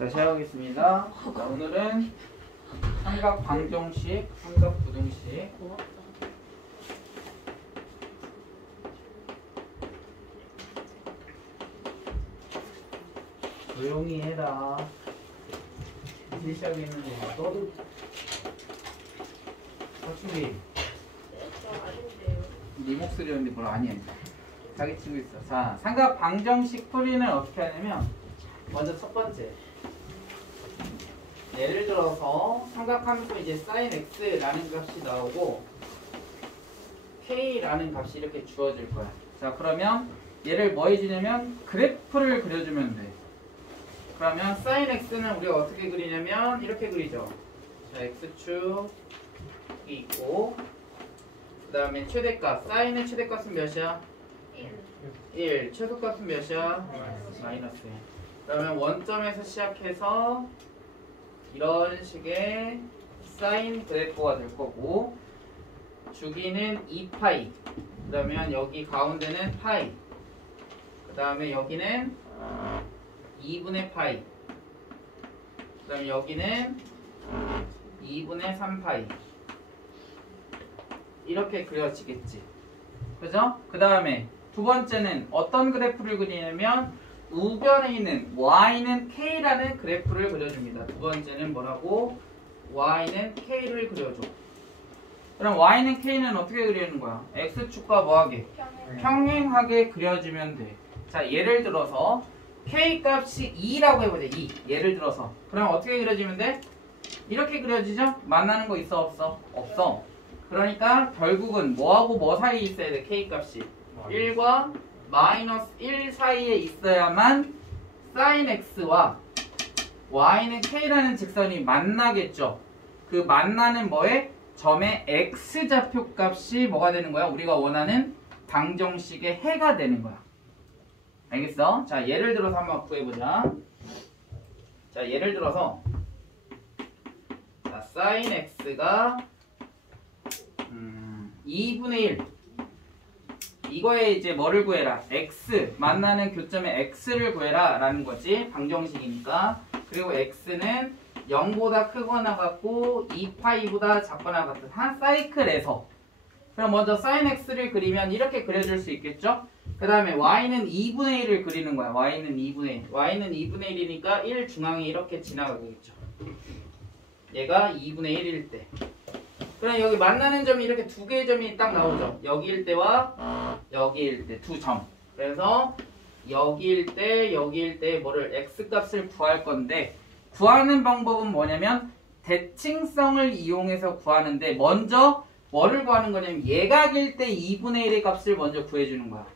자, 시작하겠습니다. 자, 오늘은 삼각 방정식, 삼각 부등식. 조용히 해라. 이제 시작했는데 너도 박준비. 네 목소리였는데 뭘 아니야. 자기 친구 있어. 자, 삼각 방정식 풀이는 어떻게 하냐면 먼저 첫 번째. 예를 들어서 삼각함수 이제 sin x라는 값이 나오고 k라는 값이 이렇게 주어질 거야. 자, 그러면 얘를 뭐 해주냐면 그래프를 그려주면 돼. 그러면 sin x는 우리가 어떻게 그리냐면 이렇게 그리죠. 자, x축이 있고 그 다음에 최대값, sin의 최대값은 몇이야? 1. 최소값은 몇이야? 마이너스 1. 그러면 원점에서 시작해서 이런 식의 사인 그래프가 될 거고 주기는 2파이, 그러면 여기 가운데는 파이, 그 다음에 여기는 2분의 파이, 그 다음에 여기는 2분의 3파이 이렇게 그려지겠지. 그죠? 그 다음에 두 번째는 어떤 그래프를 그리냐면 우변에 있는 y는 k라는 그래프를 그려줍니다. 두 번째는 뭐라고? y는 k를 그려줘. 그럼 y는 k는 어떻게 그리는 거야? x축과 뭐하게? 평행하게 그려주면 돼. 자, 예를 들어서 k 값이 2라고 해보자. 2. 예를 들어서. 그럼 어떻게 그려지면 돼? 이렇게 그려지죠? 만나는 거 있어 없어? 없어. 그러니까 결국은 뭐하고 뭐 사이에 있어야 돼? k 값이 1과 마이너스 1 사이에 있어야만 sin x와 y는 k라는 직선이 만나겠죠. 그 만나는 뭐에? 점의 x좌표 값이 뭐가 되는 거야? 우리가 원하는 방정식의 해가 되는 거야. 알겠어? 자, 예를 들어서 한번 구해보자. 자, 예를 들어서 자, sin x가 2분의 1 이거에 이제 뭐를 구해라? x, 만나는 교점의 x를 구해라 라는 거지. 방정식이니까. 그리고 x는 0보다 크거나 같고 2파이보다 작거나 같은 한 사이클에서. 그럼 먼저 sin x를 그리면 이렇게 그려줄 수 있겠죠? 그 다음에 y는 2분의 1을 그리는 거야. y는 2분의 1. y는 2분의 1이니까 1 중앙이 이렇게 지나가겠죠. 얘가 2분의 1일 때. 그럼 여기 만나는 점이 이렇게 두 개의 점이 딱 나오죠. 여기일 때와 여기일 때 두 점. 그래서 여기일 때 뭐를 x값을 구할 건데 구하는 방법은 뭐냐면 대칭성을 이용해서 구하는데 먼저 뭐를 구하는 거냐면 예각일 때 2분의 1의 값을 먼저 구해주는 거야.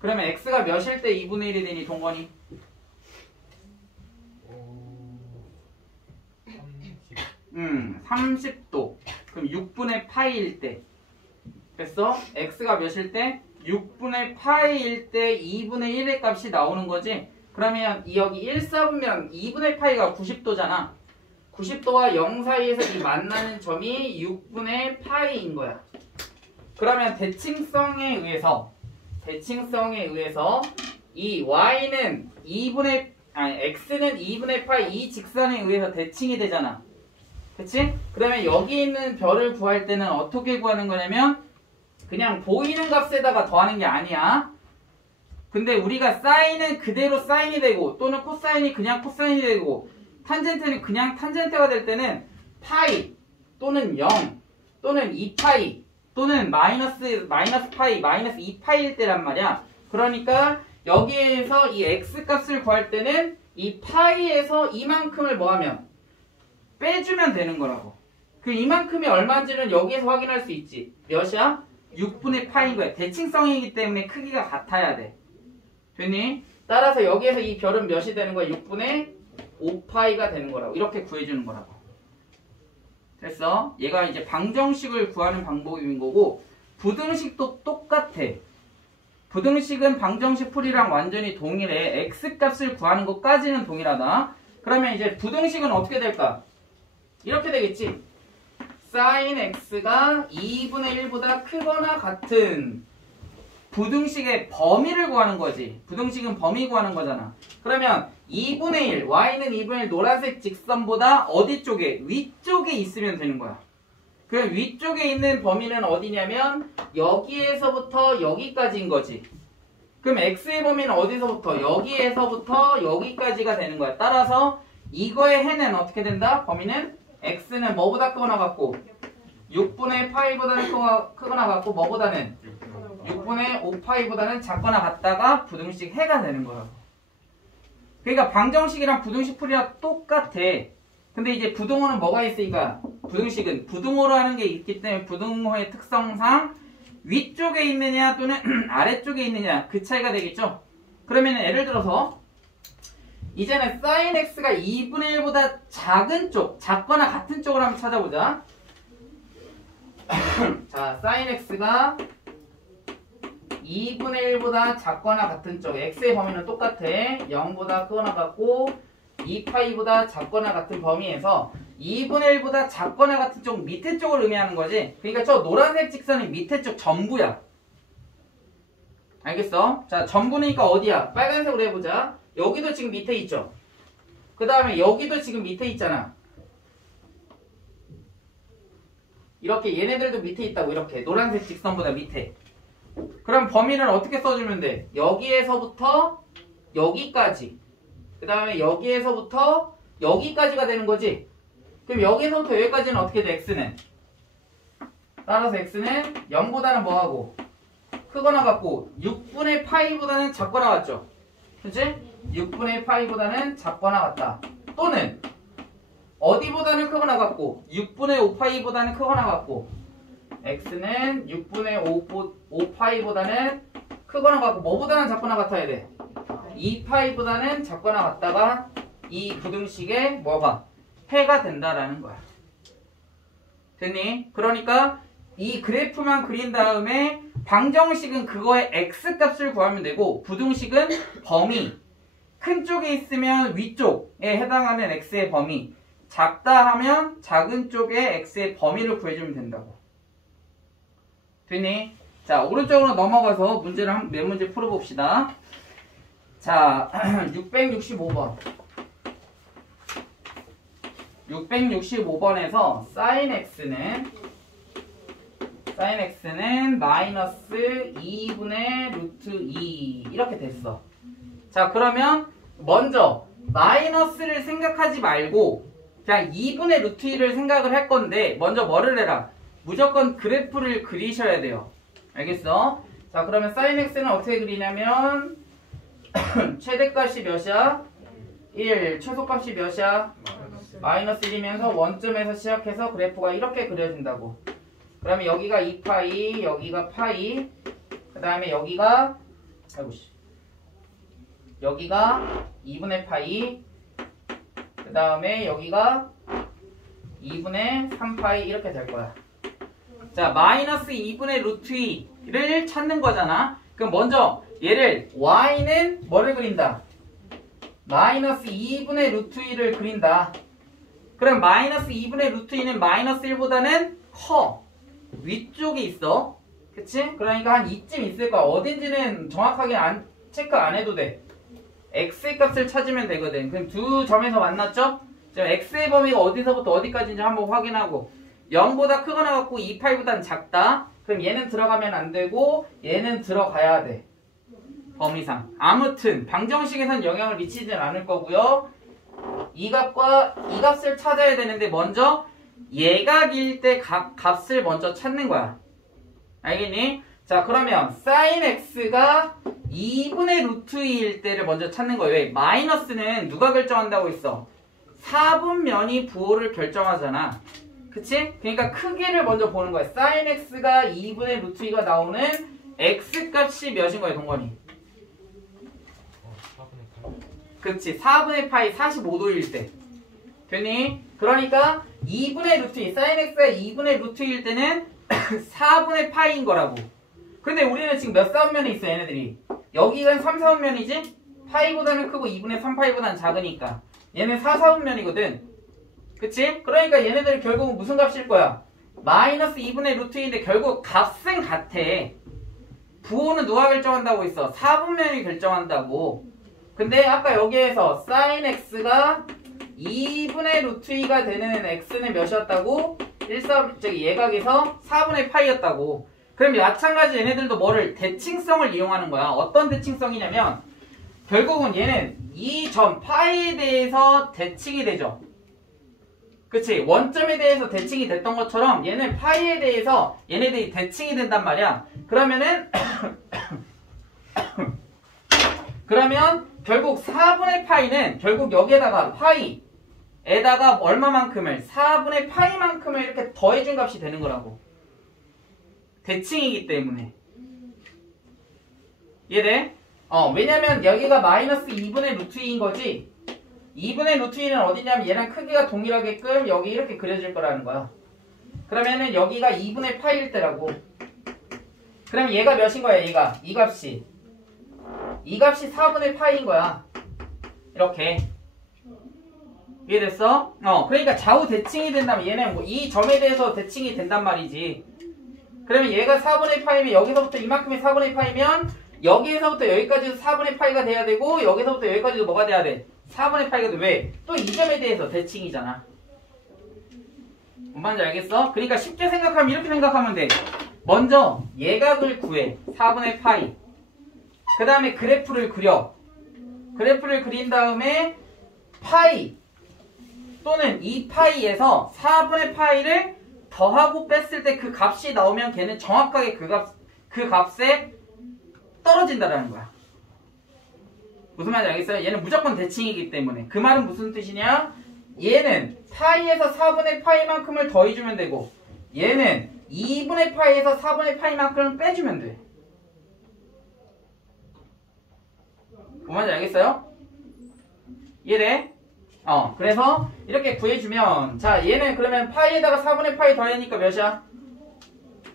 그러면 x가 몇일 때 2분의 1이 되니 동건이? 30도. 그럼 6분의 파이일 때. 됐어? x가 몇일 때? 6분의 파이일 때 2분의 1의 값이 나오는 거지. 그러면 여기 1 써보면 2분의 파이가 90도잖아. 90도와 0 사이에서 이 만나는 점이 6분의 파이인 거야. 그러면 대칭성에 의해서 이 y는 x는 2분의 파이 이 직선에 의해서 대칭이 되잖아. 그치? 그러면 여기 있는 별을 구할 때는 어떻게 구하는 거냐면 그냥 보이는 값에다가 더하는 게 아니야. 근데 우리가 사인은 그대로 사인이 되고 또는 코사인이 그냥 코사인이 되고 탄젠트는 그냥 탄젠트가 될 때는 파이 또는 0 또는 2파이 또는 마이너스 파이 마이너스 2파이일 때란 말이야. 그러니까 여기에서 이 x값을 구할 때는 이 파이에서 이만큼을 뭐하면 빼주면 되는 거라고. 그 이만큼이 얼마인지는 여기에서 확인할 수 있지. 몇이야? 6분의 파인 거야. 대칭성이기 때문에 크기가 같아야 돼. 됐니? 따라서 여기에서 이 별은 몇이 되는 거야? 6분의 5파이가 되는 거라고. 이렇게 구해주는 거라고. 됐어? 얘가 이제 방정식을 구하는 방법인 거고 부등식도 똑같아. 부등식은 방정식 풀이랑 완전히 동일해. x값을 구하는 것까지는 동일하다. 그러면 이제 부등식은 어떻게 될까? 이렇게 되겠지. sin x가 2분의 1보다 크거나 같은 부등식의 범위를 구하는 거지. 부등식은 범위 구하는 거잖아. 그러면 2분의 1, y는 2분의 1 노란색 직선보다 어디 쪽에? 위쪽에 있으면 되는 거야. 그럼 위쪽에 있는 범위는 어디냐면 여기에서부터 여기까지인 거지. 그럼 x의 범위는 어디서부터? 여기에서부터 여기까지가 되는 거야. 따라서 이거의 해는 어떻게 된다? 범위는 x는 뭐보다 크거나 같고 6분의 파이보다는 크거나 같고 뭐보다는 6분의 5파이보다는 작거나 같다가 부등식 해가 되는 거야. 그러니까 방정식이랑 부등식 풀이랑 똑같아. 근데 이제 부등호는 뭐가 있으니까 부등식은 부등호로 하는 게 있기 때문에 부등호의 특성상 위쪽에 있느냐 또는 아래쪽에 있느냐 그 차이가 되겠죠. 그러면 예를 들어서 이제는 sin x가 2분의 1보다 작은 쪽, 작거나 같은 쪽을 한번 찾아보자. 자, sin x가 2분의 1보다 작거나 같은 쪽, x의 범위는 똑같아. 0보다 크거나 같고 2파이보다 작거나 같은 범위에서 2분의 1보다 작거나 같은 쪽 밑에 쪽을 의미하는 거지. 그러니까 저 노란색 직선이 밑에 쪽 전부야. 알겠어? 자, 전부니까 어디야? 빨간색으로 해보자. 여기도 지금 밑에 있죠? 그 다음에 여기도 지금 밑에 있잖아. 이렇게 얘네들도 밑에 있다고. 이렇게 노란색 직선보다 밑에. 그럼 범위를 어떻게 써주면 돼? 여기에서부터 여기까지. 그 다음에 여기에서부터 여기까지가 되는 거지. 그럼 여기에서부터 여기까지는 어떻게 돼? x는 따라서 x는 0보다는 뭐하고? 크거나 같고 6분의 파이보다는 작거나 같죠? 그치? 6분의 파이보다는 작거나 같다. 또는 어디보다는 크거나 같고 6분의 5파이보다는 크거나 같고 x는 6분의 5파이보다는 크거나 같고 뭐보다는 작거나 같아야 돼? 2파이보다는 작거나 같다가 이 부등식에 뭐가? 해가 된다라는 거야. 됐니? 그러니까 이 그래프만 그린 다음에 방정식은 그거의 x값을 구하면 되고 부등식은 범위 큰 쪽에 있으면 위쪽에 해당하는 x의 범위 작다 하면 작은 쪽에 x의 범위를 구해주면 된다고. 됐니? 자, 오른쪽으로 넘어가서 문제를 몇 문제 풀어봅시다. 자, 665번 665번에서 sin x는 마이너스 2분의 루트 2 이렇게 됐어. 자, 그러면 먼저 마이너스를 생각하지 말고 그냥 2분의 루트 2를 생각을 할 건데 먼저 뭐를 해라? 무조건 그래프를 그리셔야 돼요. 알겠어? 자, 그러면 sin x는 어떻게 그리냐면 최대값이 몇이야? 1, 최소값이 몇이야? 마이너스 1이면서 원점에서 시작해서 그래프가 이렇게 그려진다고. 그러면 여기가 2파이, 여기가 파이, 그 다음에 여기가 여기가 2분의 파이, 그 다음에 여기가 2분의 3파이 이렇게 될 거야. 자, 마이너스 2분의 루트 2를 찾는 거잖아. 그럼 먼저 얘를 y는 뭐를 그린다? 마이너스 2분의 루트 2를 그린다. 그럼 마이너스 2분의 루트 2는 마이너스 1보다는 커. 위쪽에 있어. 그치? 그러니까 한 이쯤 있을 거야. 어딘지는 정확하게 체크 안 해도 돼. x의 값을 찾으면 되거든. 그럼 두 점에서 만났죠? 지금 x의 범위가 어디서부터 어디까지인지 한번 확인하고 0보다 크거나 같고 2파이보다는 작다. 그럼 얘는 들어가면 안 되고 얘는 들어가야 돼. 범위상. 아무튼 방정식에선 영향을 미치진 않을 거고요. 이 값과 이 값을 찾아야 되는데 먼저 예각일 때 값을 먼저 찾는 거야. 알겠니? 자, 그러면 sin x가 2분의 루트 2일 때를 먼저 찾는 거예요. 왜? 마이너스는 누가 결정한다고 했어? 4분면이 부호를 결정하잖아. 그치? 그러니까 크기를 먼저 보는 거야. sin x가 2분의 루트 2가 나오는 x 값이 몇인 거야, 동건이? 4분의 8. 그치, 4분의 파이 45도일 때. 됐니? 그러니까 2분의 루트 2, sin x가 2분의 루트 2일 때는 4분의 파이인 거라고. 근데 우리는 지금 몇 사분면에 있어, 얘네들이? 여기가 3사분면이지? 파이보다는 크고 2분의 3파이보다는 작으니까. 얘는 4사분면이거든. 그치? 그러니까 얘네들 결국은 무슨 값일 거야? 마이너스 2분의 루트 2인데 결국 값은 같아. 부호는 누가 결정한다고 했어? 4분면이 결정한다고. 근데 아까 여기에서 sin x가 2분의 루트 2가 되는 x는 몇이었다고? 1, 저기 예각에서 4분의 파이였다고. 그럼 마찬가지 얘네들도 뭐를 대칭성을 이용하는 거야. 어떤 대칭성이냐면 결국은 얘는 이 점 파이에 대해서 대칭이 되죠. 그치? 원점에 대해서 대칭이 됐던 것처럼 얘는 파이에 대해서 얘네들이 대칭이 된단 말이야. 그러면은 그러면 결국 4분의 파이는 결국 여기에다가 파이에다가 얼마만큼을 4분의 파이만큼을 이렇게 더해준 값이 되는 거라고. 대칭이기 때문에. 이해돼? 왜냐면 여기가 마이너스 2분의 루트 2인 거지. 2분의 루트 2는 어디냐면 얘랑 크기가 동일하게끔 여기 이렇게 그려질 거라는 거야. 그러면은 여기가 2분의 파이일 때라고. 그럼 얘가 몇인 거야? 얘가 이 값이 4분의 파이인 거야. 이렇게. 이해됐어? 그러니까 좌우 대칭이 된다면 얘는 뭐 이 점에 대해서 대칭이 된단 말이지. 그러면 얘가 4분의 파이면 여기서부터 이만큼이 4분의 파이면 여기에서부터 여기까지도 4분의 파이가 돼야 되고 여기서부터 여기까지도 뭐가 돼야 돼? 4분의 파이가 돼. 왜? 또 이 점에 대해서 대칭이잖아. 뭔 말인지 알겠어? 그러니까 쉽게 생각하면 이렇게 생각하면 돼. 먼저 예각을 구해. 4분의 파이. 그 다음에 그래프를 그려. 그래프를 그린 다음에 파이 또는 2파이에서 4분의 파이를 더하고 뺐을 때 그 값이 나오면 걔는 정확하게 그 값에 떨어진다라는 거야. 무슨 말인지 알겠어요? 얘는 무조건 대칭이기 때문에. 그 말은 무슨 뜻이냐? 얘는 파이에서 4분의 파이만큼을 더해주면 되고 얘는 2분의 파이에서 4분의 파이만큼을 빼주면 돼. 무슨 말인지 알겠어요? 이해돼? 그래서 이렇게 구해주면 자 얘는 그러면 파이에다가 4분의 파이 더하니까 몇이야?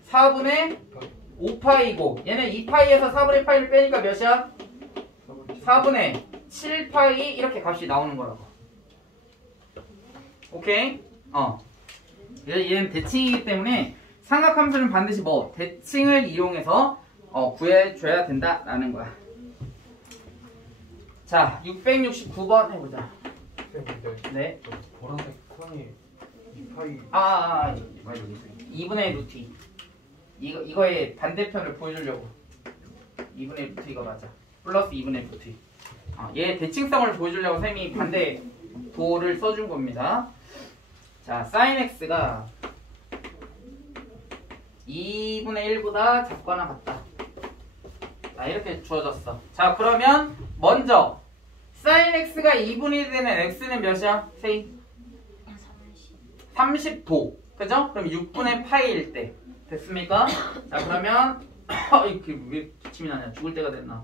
4분의 5파이고 얘는 2파이에서 4분의 파이를 빼니까 몇이야? 4분의 7파이 이렇게 값이 나오는 거라고. 오케이? 얘는 대칭이기 때문에 삼각함수는 반드시 뭐 대칭을 이용해서 구해줘야 된다라는 거야. 자 669번 해보자. 네. 보라색 선이 2파이 2분의 루트 2. 이거의 반대편을 보여주려고. 2분의 루트 2가 맞아. 플러스 2분의 루트 2. 얘 대칭성을 보여주려고 쌤이 반대 도를 써준 겁니다. 자, sin x가 2분의 1보다 작거나 같다. 자, 이렇게 주어졌어. 자, 그러면 먼저 sin x가 2분의 1 되는 x는 몇이야? 세이? 30도. 그죠? 그럼 6분의 파이일 때. 됐습니까? 자, 그러면 이게 왜 기침이 나냐? 죽을 때가 됐나?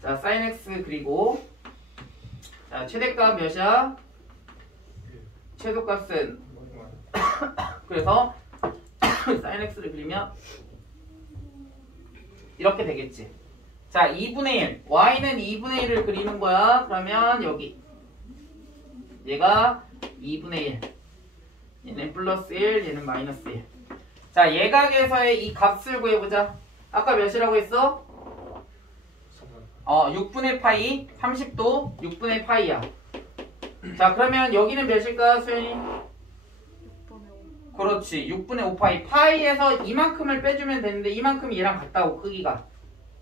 자, sin x 그리고 자, 최대값 몇이야? 최소값은 그래서 sin x를 그리면 이렇게 되겠지. 자, 2분의 1. y는 2분의 1을 그리는 거야. 그러면 여기 얘가 2분의 1. 얘는 플러스 1, 얘는 마이너스 1. 자, 예각에서의 이 값을 구해보자. 아까 몇이라고 했어? 6분의 파이, 30도 6분의 파이야. 자, 그러면 여기는 몇일까, 수현이? 6분의 5. 그렇지, 6분의 5파이. 파이에서 이만큼을 빼주면 되는데 이만큼이 얘랑 같다고, 크기가.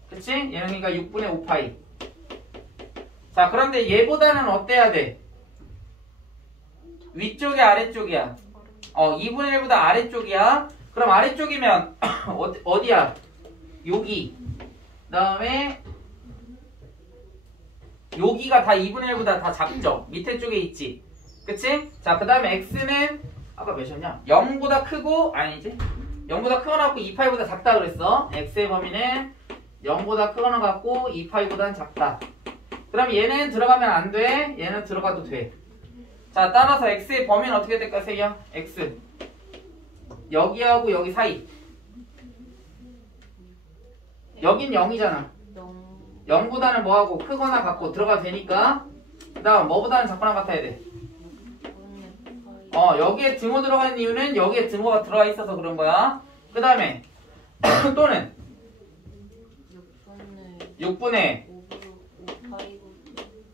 그치? 얘는 그러니까 6분의 5파이. 자, 그런데 얘보다는 어때야 돼? 위쪽이야, 아래쪽이야? 2분의 1보다 아래쪽이야. 그럼 아래쪽이면 어디야? 여기. 그 다음에 여기가 다 2분의 1보다 다 작죠? 밑에 쪽에 있지? 그치? 자, 그 다음에 x는 아까 몇이었냐? 0보다 크고 아니지? 0보다 크거나 같고 2파이보다 작다 그랬어. x의 범위는 0보다 크거나 같고 2파이보다는 작다. 그럼 얘는 들어가면 안 돼. 얘는 들어가도 돼. 자, 따라서 x의 범위는 어떻게 될까, 세기야? x 여기하고 여기 사이. 여긴 0이잖아. 0보다는 뭐하고 크거나 같고 들어가도 되니까. 그 다음 뭐보다는 작거나 같아야 돼. 여기에 등호 들어간 이유는 여기에 등호가 들어가 있어서 그런 거야. 그 다음에 또는 6분의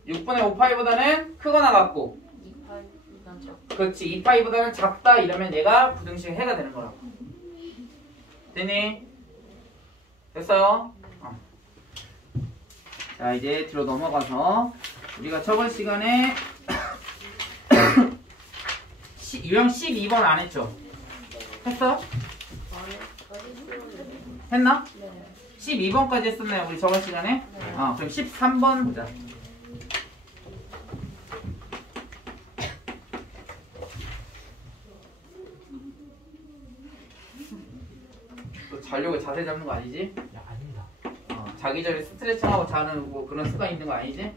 6분의 5파이보다는 크거나 같고 2파이보단 작고. 그렇지 2파이보다는 작다 이러면 얘가 부등식 해가 되는 거라고. 됐니? 됐어요? 자 이제 뒤로 넘어가서 우리가 저번 시간에 유형 12번 안 했죠? 했어? 했나? 네. 12번까지 했었나요? 우리 저번 시간에? 네. 그럼 13번 보자. 너 자려고 자세 잡는 거 아니지? 야 아닙니다. 자기 전에 스트레칭하고 자는 뭐 그런 습관 있는 거 아니지? 아니.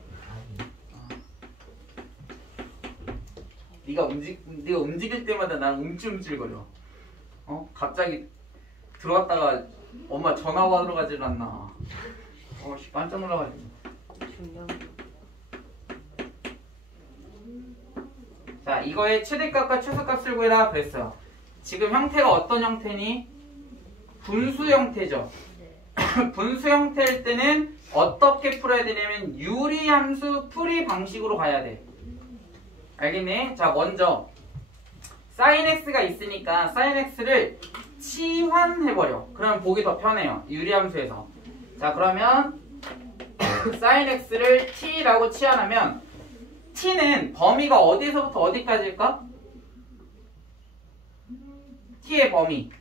네가 움직일 때마다 난 움찔움찔거려. 갑자기 들어갔다가 엄마 전화 받으러 가질 않나. 씨 깜짝 놀라가지고. 중량. 자 이거의 최대값과 최소값을 구해라 그랬어요. 지금 형태가 어떤 형태니? 분수 형태죠. 네. 분수 형태일 때는 어떻게 풀어야 되냐면 유리함수 풀이 방식으로 가야 돼. 알겠니? 자 먼저 sin x가 있으니까 sin x를 치환해버려. 그러면 보기 더 편해요. 유리함수에서. 자 그러면 sin x를 t라고 치환하면 t는 범위가 어디서부터 어디까지일까? t의 범위.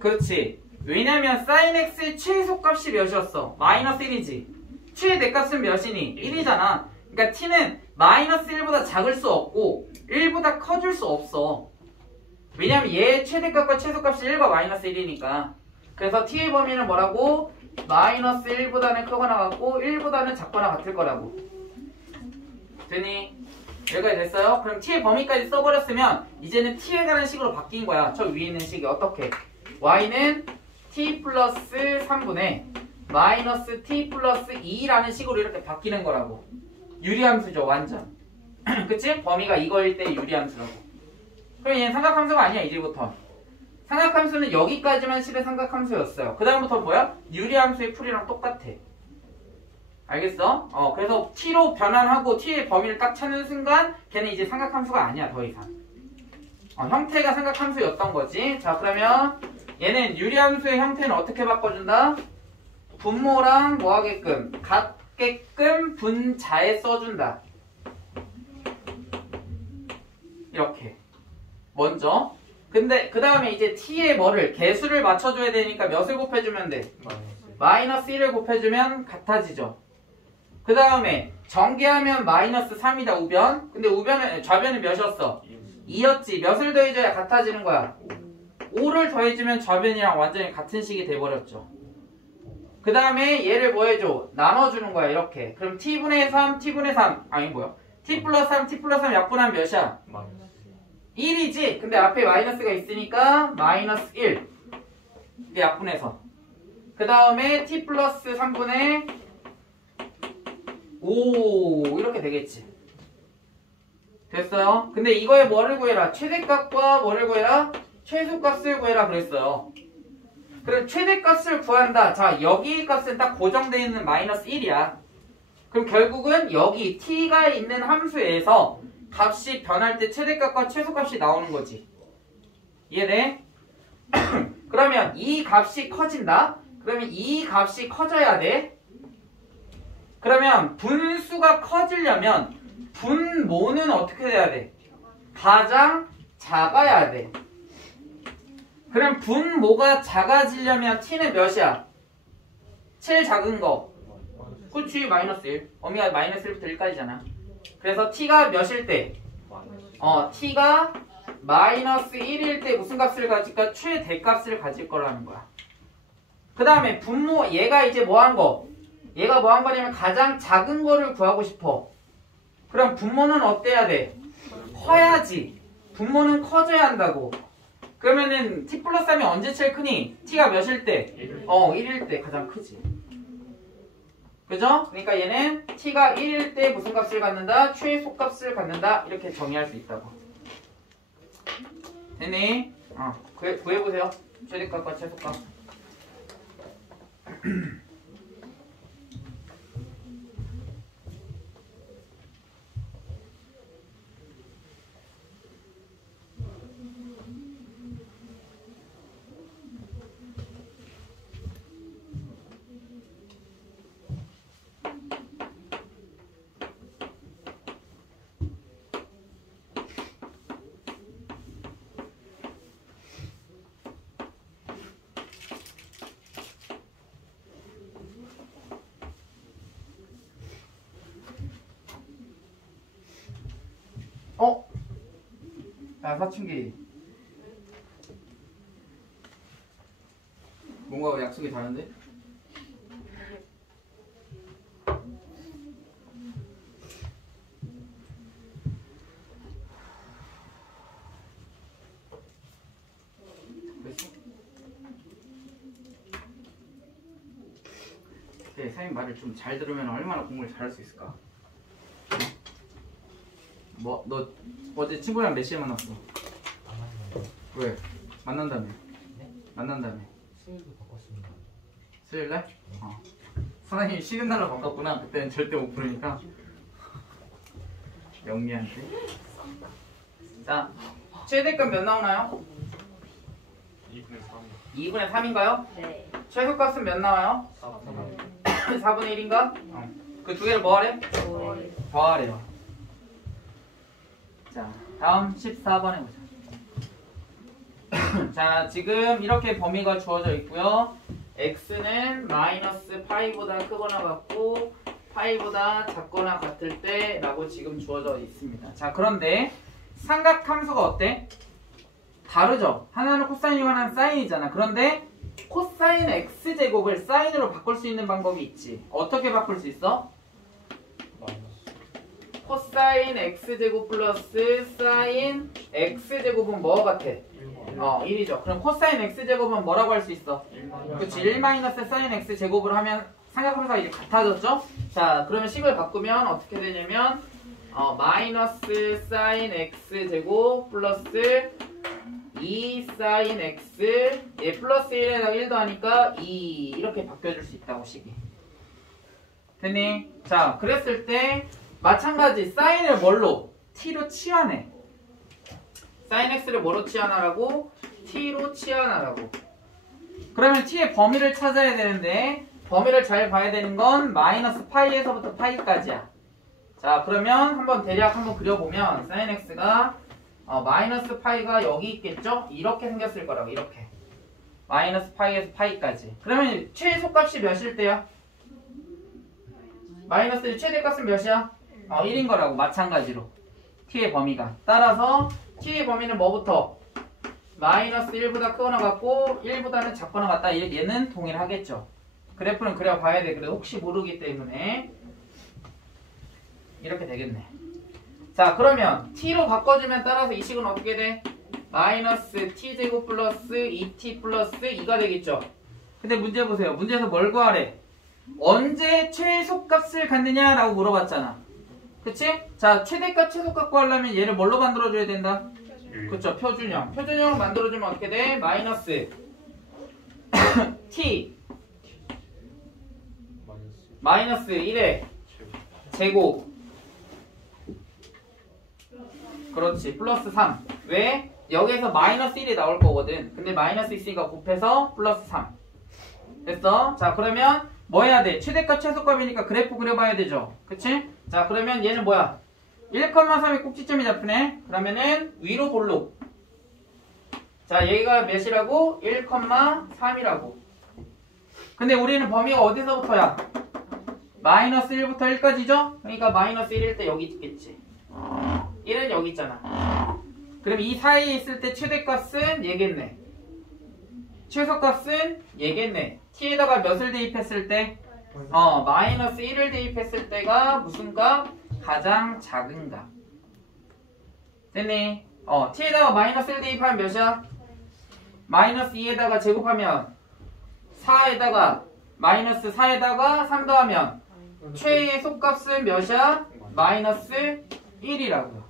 그렇지. 왜냐면 sin x의 최소값이 몇이었어? 마이너스 1이지. 최대값은 몇이니? 1이잖아. 그러니까 t는 마이너스 1보다 작을 수 없고 1보다 커질 수 없어. 왜냐면 얘의 최대값과 최소값이 1과 마이너스 1이니까. 그래서 t의 범위는 뭐라고? 마이너스 1보다는 크거나 같고 1보다는 작거나 같을 거라고. 되니? 여기까지 됐어요? 그럼 t의 범위까지 써버렸으면 이제는 t에 가는 식으로 바뀐 거야. 저 위에 있는 식이 어떻게? y는 t 플러스 3분의 마이너스 t 플러스 2라는 식으로 이렇게 바뀌는 거라고. 유리함수죠 완전. 그치? 범위가 이거일 때 유리함수라고. 그럼 얘는 삼각함수가 아니야 이제부터. 삼각함수는 여기까지만 실의 삼각함수였어요. 그 다음부터 뭐야? 유리함수의 풀이랑 똑같아. 알겠어? 그래서 t로 변환하고 t의 범위를 딱 찾는 순간 걔는 이제 삼각함수가 아니야 더 이상. 형태가 삼각함수였던 거지. 자 그러면 얘는 유리함수의 형태는 어떻게 바꿔준다? 분모랑 뭐 하게끔? 같게끔 분자에 써준다. 이렇게. 먼저. 근데 그 다음에 이제 t의 뭐를 개수를 맞춰줘야 되니까 몇을 곱해주면 돼? 마이너스 1을 곱해주면 같아지죠. 그 다음에 전개하면 마이너스 3이다 우변. 근데 좌변은 몇이었어? 2였지. 몇을 더해줘야 같아지는 거야? 5를 더해주면 좌변이랑 완전히 같은 식이 돼버렸죠. 그 다음에 얘를 뭐 해줘? 나눠주는 거야 이렇게. 그럼 t분의 3, t분의 3 아니 뭐야? t 플러스 3, t 플러스 3 약분하면 몇이야? 1이지? 근데 앞에 마이너스가 있으니까 마이너스 1 이게 약분해서. 그 다음에 t 플러스 3분의 5 이렇게 되겠지. 됐어요? 근데 이거에 뭐를 구해라? 최대값과 뭐를 구해라? 최소값을 구해라 그랬어요. 그럼 최대값을 구한다. 자 여기 값은 딱 고정되어 있는 마이너스 1이야. 그럼 결국은 여기 t가 있는 함수에서 값이 변할 때 최대값과 최소값이 나오는 거지. 이해돼? 그러면 이 값이 커진다. 그러면 이 값이 커져야 돼. 그러면 분수가 커지려면 분모는 어떻게 돼야 돼? 가장 작아야 돼. 그럼 분모가 작아지려면 t는 몇이야? 제일 작은 거. 그치 마이너스 1. 범위가 마이너스 1부터 1까지잖아. 그래서 t가 몇일 때? t가 마이너스 1일 때 무슨 값을 가질까? 최대값을 가질 거라는 거야. 그 다음에 분모 얘가 이제 뭐 한 거? 얘가 뭐 한 거냐면 가장 작은 거를 구하고 싶어. 그럼 분모는 어때야 돼? 커야지. 분모는 커져야 한다고. 그러면은 t 플러스 3이 언제 제일 크니? t가 몇일 때? 1일 때 가장 크지. 그죠? 그러니까 얘는 t가 1일 때 무슨 값을 갖는다? 최소값을 갖는다. 이렇게 정의할 수 있다고. 됐니? 구해보세요. 최대값과 최소값. 어? 야, 사춘기. 뭔가 약속이 다른데? 네, 사장님 말을 좀 잘 들으면 얼마나 공부를 잘할 수 있을까? 뭐, 너 어제 친구랑 몇 시에 만났어? 안 하면 왜? 만난다며? 네? 만난다며? 수요일도 바꿨습니다. 수요일날? 사장님이 쉬는 날로 바꿨구나. 그때는 절대 못 부르니까. 영미한테. 자, 최대값 몇 나오나요? 2분의 3. 2분의 3인가요? 네. 최소값은 몇 나와요? 4분의 1인가? 그 두 개를 뭐 하래? 저희 더하래요. 자, 다음 14번에 보자. 자, 지금 이렇게 범위가 주어져 있고요. x는 마이너스 파이보다 크거나 같고 파이보다 작거나 같을 때 라고 지금 주어져 있습니다. 자, 그런데 삼각함수가 어때? 다르죠? 하나는 코사인이고 하나는 사인이잖아. 그런데 코사인 x제곱을 사인으로 바꿀 수 있는 방법이 있지. 어떻게 바꿀 수 있어? 코사인 x제곱 플러스 사인 x제곱은 뭐 같아? 1이죠. 그럼 코사인 x제곱은 뭐라고 할 수 있어? 그렇지. 1 마이너스 사인 x제곱을 하면 삼각함수가 이제 같아졌죠? 자, 그러면 식을 바꾸면 어떻게 되냐면 마이너스 사인 x제곱 플러스 2 사인 x 플러스 1에다가 1도 하니까 2 이렇게 바뀌어줄 수 있다고 식이. 됐니? 자, 그랬을 때 마찬가지 사인을 뭘로? t로 치환해. 사인 x를 뭐로 치환하라고? t로 치환하라고. 그러면 t의 범위를 찾아야 되는데 범위를 잘 봐야 되는 건 마이너스 파이에서부터 파이까지야. 자, 그러면 한번 대략 한번 그려보면 사인 x가 마이너스 파이가 여기 있겠죠? 이렇게 생겼을 거라고. 이렇게 마이너스 파이에서 파이까지. 그러면 최소값이 몇일 때야? 마이너스 최대값은 몇이야? 1인 거라고. 마찬가지로 t의 범위가. 따라서 t의 범위는 뭐부터? 마이너스 1보다 크거나 같고 1보다는 작거나 같다. 얘는 동일하겠죠. 그래프는 그려봐야 돼. 그래도 혹시 모르기 때문에 이렇게 되겠네. 자, 그러면 t로 바꿔주면 따라서 이 식은 어떻게 돼? 마이너스 t제곱 플러스 2t 플러스 2가 되겠죠. 근데 문제 보세요. 문제에서 뭘 구하래? 언제 최소값을 갖느냐라고 물어봤잖아. 그치? 자, 최대값 최소값 구하려면 얘를 뭘로 만들어줘야 된다? 그쵸, 표준형. 표준형을 만들어주면 어떻게 돼? 마이너스 t 마이너스 1의 제곱. 그렇지, 플러스 3. 왜? 여기에서 마이너스 1이 나올 거거든. 근데 마이너스 있으니까 곱해서 플러스 3. 됐어? 자, 그러면 뭐 해야 돼? 최대값 최소값이니까 그래프 그려봐야 되죠. 그치? 자, 그러면 얘는 뭐야? 1,3이 꼭지점이 잡히네. 그러면은 위로 볼록. 자, 얘가 몇이라고? 1,3이라고. 근데 우리는 범위가 어디서부터야? 마이너스 1부터 1까지죠? 그러니까 마이너스 1일 때 여기 있겠지. 1은 여기 있잖아. 그럼 이 사이에 있을 때 최대값은 얘겠네. 최소값은 얘겠네. t에다가 몇을 대입했을 때? 마이너스 1을 대입했을 때가 무슨 값? 가장 작은 값. 됐니? t에다가 마이너스 1 대입하면 몇이야? 마이너스 2에다가 제곱하면 4에다가 마이너스 4에다가 3 더하면 최소값은 몇이야? 마이너스 1이라고요.